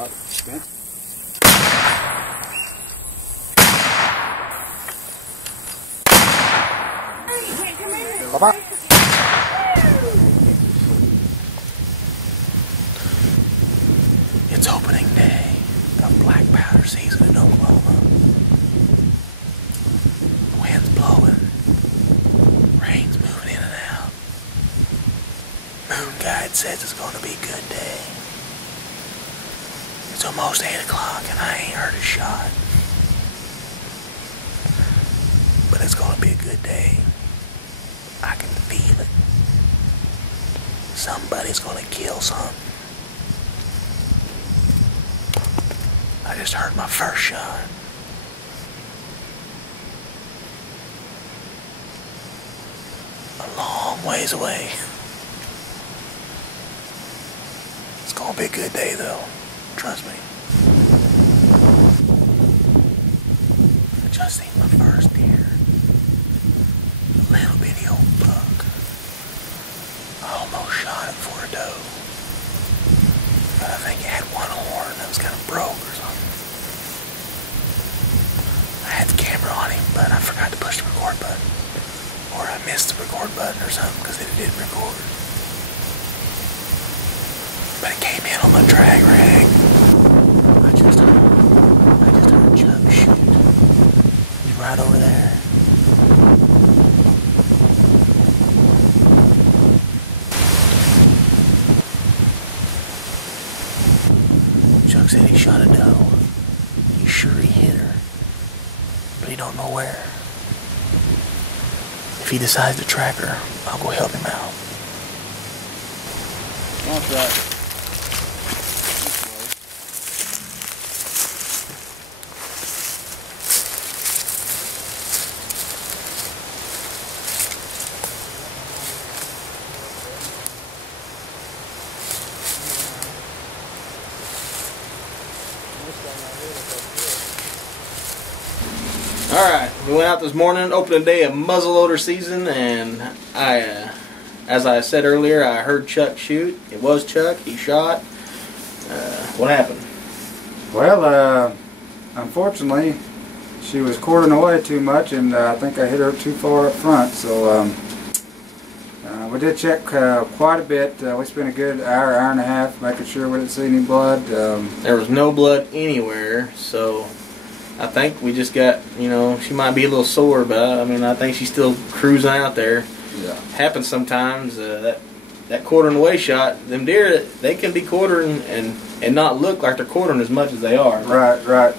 Drop. Spin. Bye-bye. It's opening day of black powder season in Oklahoma. Wind's blowing. Rain's moving in and out. Moon guide says it's going to be a good day. It's almost 8 o'clock and I ain't heard a shot. But it's going to be a good day. I can feel it. Somebody's going to kill something. I just heard my first shot. A long ways away. It's gonna be a good day though. Trust me. I just seen my first deer. A little bitty old buck. I almost shot it for a doe. But I think it had one horn that was kind of broke or something. I had the camera on him, but I forgot to push the record button. Or I missed the record button or something because it didn't record. But it came in on the drag rag. I just heard Chuck shoot. He's right over there. Chuck said he shot a doe. He's sure he hit her, but he don't know where. If he decides to track her, I'll go help him out. That's right. Alright, we went out this morning, opening day of muzzleloader season, and as I said earlier, I heard Chuck shoot. It was Chuck, he shot. What happened? Well, unfortunately, she was quartering away too much, and I think I hit her too far up front, so we did check quite a bit. We spent a good hour and a half making sure we didn't see any blood. There was no blood anywhere, so I think we just got, she might be a little sore, but I mean, I think she's still cruising out there. Yeah. Happens sometimes. That quartering away shot, them deer, they can be quartering and not look like they're quartering as much as they are. Right.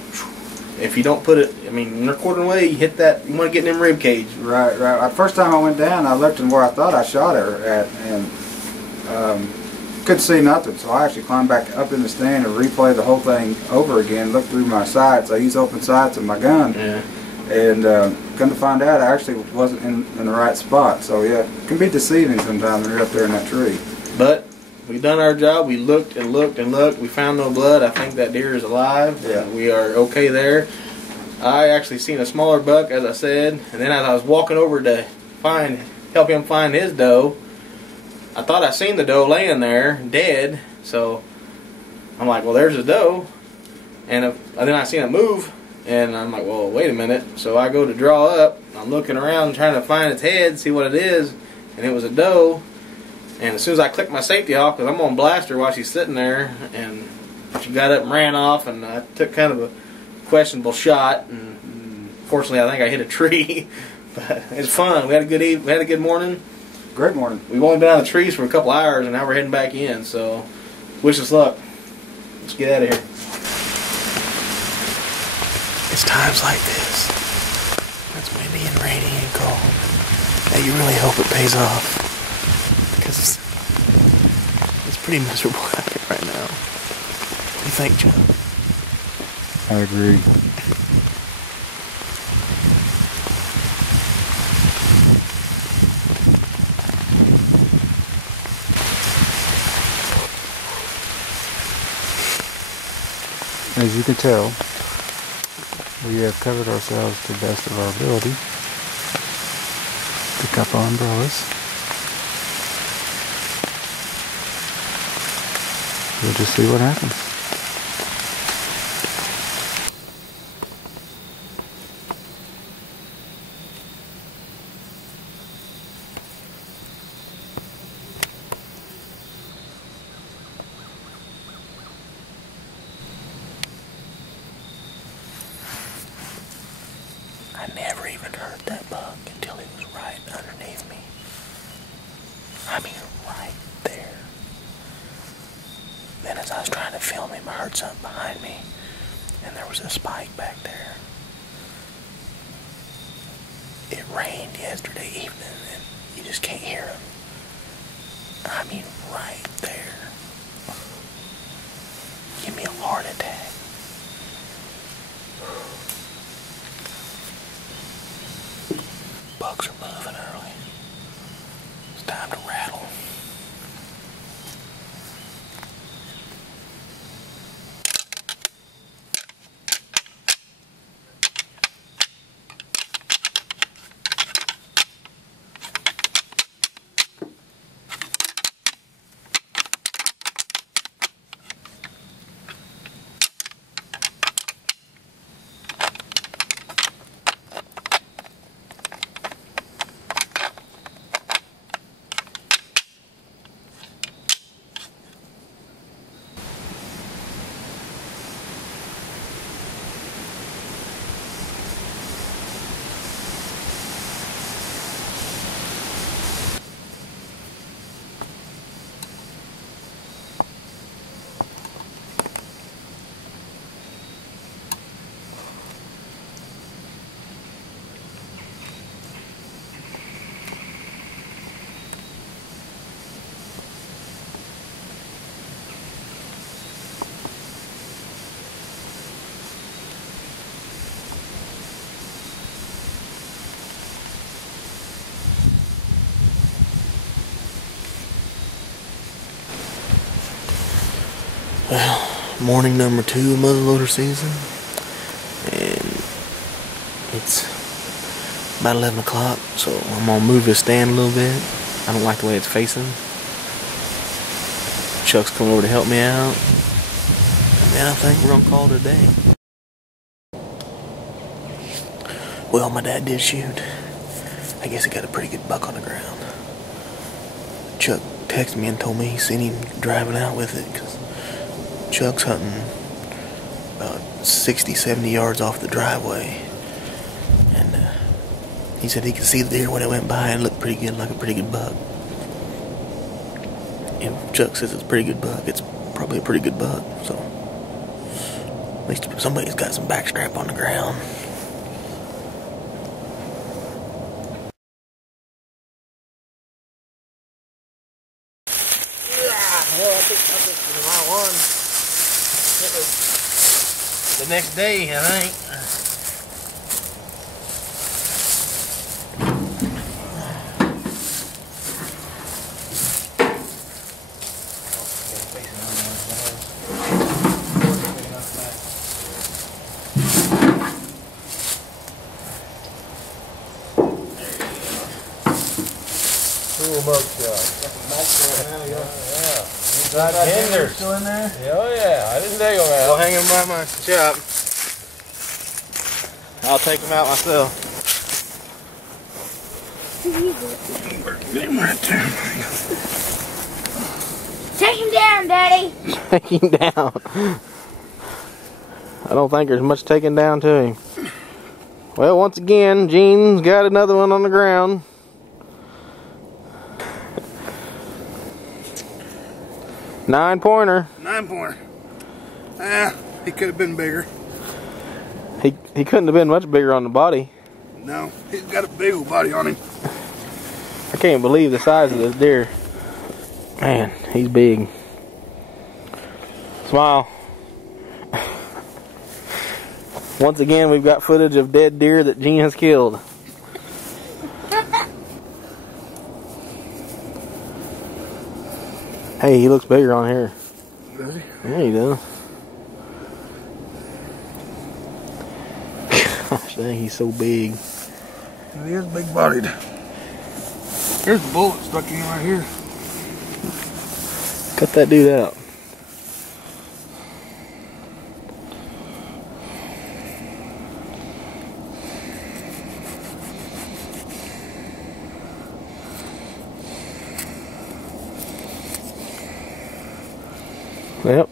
If you don't put it, I mean, when they're quartering away, you hit that, you want to get in them rib cage. Right. The first time I went down, I looked and where I thought I shot her at, and couldn't see nothing, so I actually climbed back up in the stand and replayed the whole thing over again, looked through my sights. I used open sights in my gun, yeah. And come to find out, I actually wasn't in the right spot. So yeah, it can be deceiving sometimes when you're up there in that tree. But we done our job. We looked and looked and looked. We found no blood. I think that deer is alive. Yeah. We are okay there. I actually seen a smaller buck, as I said, and then as I was walking over to help him find his doe, I thought I seen the doe laying there, dead, so I'm like, well, there's a doe, and then I seen it move, and I'm like, well, wait a minute, so I go to draw up, I'm looking around trying to find its head, see what it is, and it was a doe, and as soon as I clicked my safety off, because I'm going to blast her while she's sitting there, and she got up and ran off, and I took kind of a questionable shot, and fortunately I think I hit a tree, but it's fun. We had a good morning. Great morning. We've only been out of the trees for a couple hours, and now we're heading back in, so wish us luck. Let's get out of here. It's times like this, when it's windy and rainy and cold, that you really hope it pays off, because it's pretty miserable out here right now. What do you think, John? I agree. As you can tell, we have covered ourselves to the best of our ability. Pick up our umbrellas. We'll just see what happens. even heard that buck until it was right underneath me. I mean, right there. Then as I was trying to film him, I heard something behind me, and there was a spike back there. It rained yesterday evening, and you just can't hear him. I mean, right there. Give me a heart attack. Bucks are moving early. It's time to rattle. Well, morning number 2 muzzleloader season, and it's about 11 o'clock, so I'm going to move this stand a little bit. I don't like the way it's facing. Chuck's coming over to help me out, and then I think we're going to call it a day. Well, my dad did shoot. I guess he got a pretty good buck on the ground. Chuck texted me and told me he seen him driving out with it, because Chuck's hunting about 60, 70 yards off the driveway, and he said he could see the deer when it went by and looked pretty good, like a pretty good buck. If Chuck says it's a pretty good buck, it's probably a pretty good buck, so at least somebody's got some backstrap on the ground. Well, I think my one. It was the next day, I think. Cool mugshot. Yeah. Got hinders. Still in there? Oh yeah, I didn't take them out. I'll hang them by my shop. I'll take them out myself. Get him right there. Take him down, Daddy. Take him down. I don't think there's much taken down to him. Well, once again, Gene's got another one on the ground. Nine-pointer. 9-pointer. Ah, he could have been bigger. He couldn't have been much bigger on the body. No, he's got a big old body on him. I can't believe the size of this deer. Man, he's big. Smile. Once again, we've got footage of dead deer that Gene has killed. Hey, he looks bigger on here. Does he? Yeah, he does. Gosh dang, he's so big. He is big bodied. Here's the bullet stuck in right here. Cut that dude out. Yep.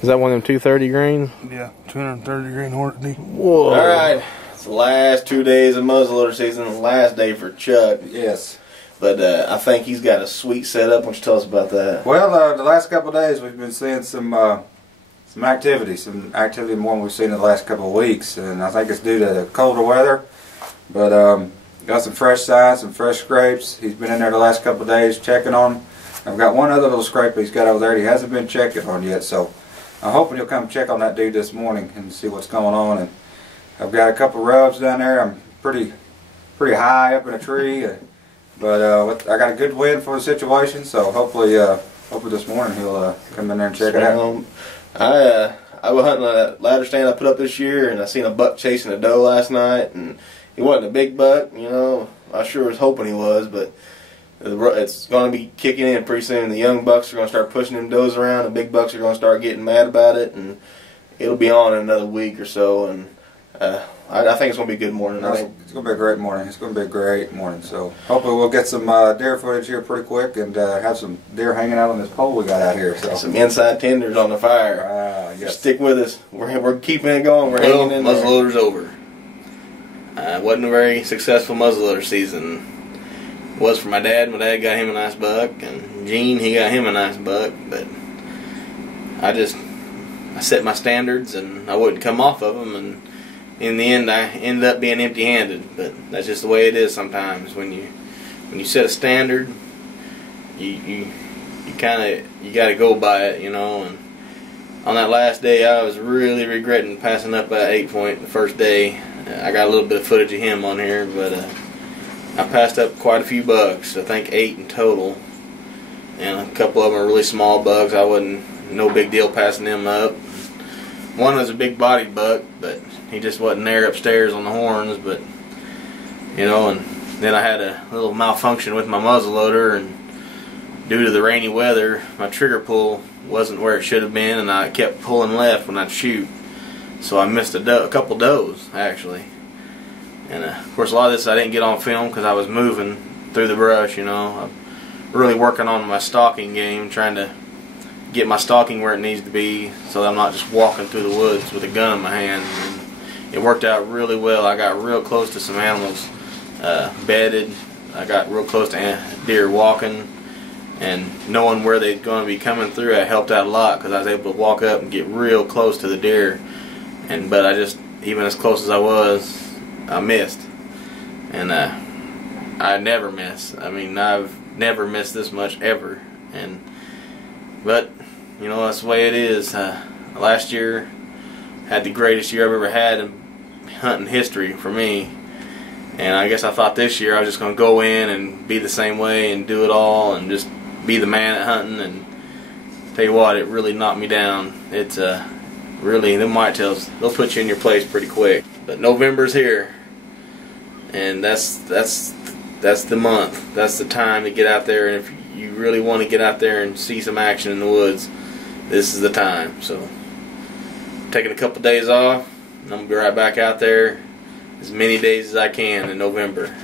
Is that one of them 230 grain? Yeah, 230 grain Hortney. Whoa. Alright, It's the last 2 days of muzzleloader season, the last day for Chuck. Yes. But I think he's got a sweet setup. Why don't you tell us about that? Well, the last couple of days we've been seeing some activity more than we've seen in the last couple of weeks, and I think it's due to the colder weather. But got some fresh signs, some fresh scrapes. He's been in there the last couple of days checking on them. I've got one other little scrape he's got over there that he hasn't been checking on yet, so I'm hoping he'll come check on that dude this morning and see what's going on. And I've got a couple rubs down there. I'm pretty high up in a tree, but I got a good wind for the situation, so hopefully this morning he'll come in there and check it out. I was hunting on that ladder stand I put up this year, and I seen a buck chasing a doe last night, and he wasn't a big buck, you know. I sure was hoping he was, but it's going to be kicking in pretty soon. The young bucks are going to start pushing them does around. The big bucks are going to start getting mad about it, and it'll be on in another week or so. And I think it's going to be a good morning. It's going to be a great morning. It's going to be a great morning. So hopefully we'll get some deer footage here pretty quick and have some deer hanging out on this pole we got out here. So some inside tenders on the fire. Yes. Stick with us. We're keeping it going. We're hanging in there. Muzzleloader's over. Wasn't a very successful muzzleloader season. Was for my dad. My dad got him a nice buck, and Gene, he got him a nice buck, but I set my standards and I wouldn't come off of them, and in the end I ended up being empty-handed. But that's just the way it is sometimes. When you set a standard, you got to go by it, you know. And on that last day, I was really regretting passing up that 8-point the first day. I got a little bit of footage of him on here, but I passed up quite a few bucks. I think 8 in total, and a couple of them are really small bucks. I wasn't no big deal passing them up. One was a big bodied buck, but he just wasn't there upstairs on the horns. But you know, and then I had a little malfunction with my muzzleloader, and due to the rainy weather, my trigger pull wasn't where it should have been, and I kept pulling left when I'd shoot. So I missed a couple does actually. And of course, a lot of this I didn't get on film because I was moving through the brush. You know, I'm really working on my stalking game, trying to get my stalking where it needs to be, so that I'm not just walking through the woods with a gun in my hand. And it worked out really well. I got real close to some animals bedded. I got real close to deer walking, and knowing where they're going to be coming through, it helped out a lot because I was able to walk up and get real close to the deer. But I just, even as close as I was, I missed. And I never miss. I mean, I've never missed this much ever. But you know, that's the way it is. Last year had the greatest year I've ever had in hunting history for me. And I guess I thought this year I was just going to go in and be the same way and do it all and just be the man at hunting. And tell you what, it really knocked me down. It's really, them whitetails, they'll put you in your place pretty quick. But November's here, and that's the month. That's the time to get out there. And if you really want to get out there and see some action in the woods, this is the time. So, taking a couple days off, and I'm gonna be right back out there as many days as I can in November.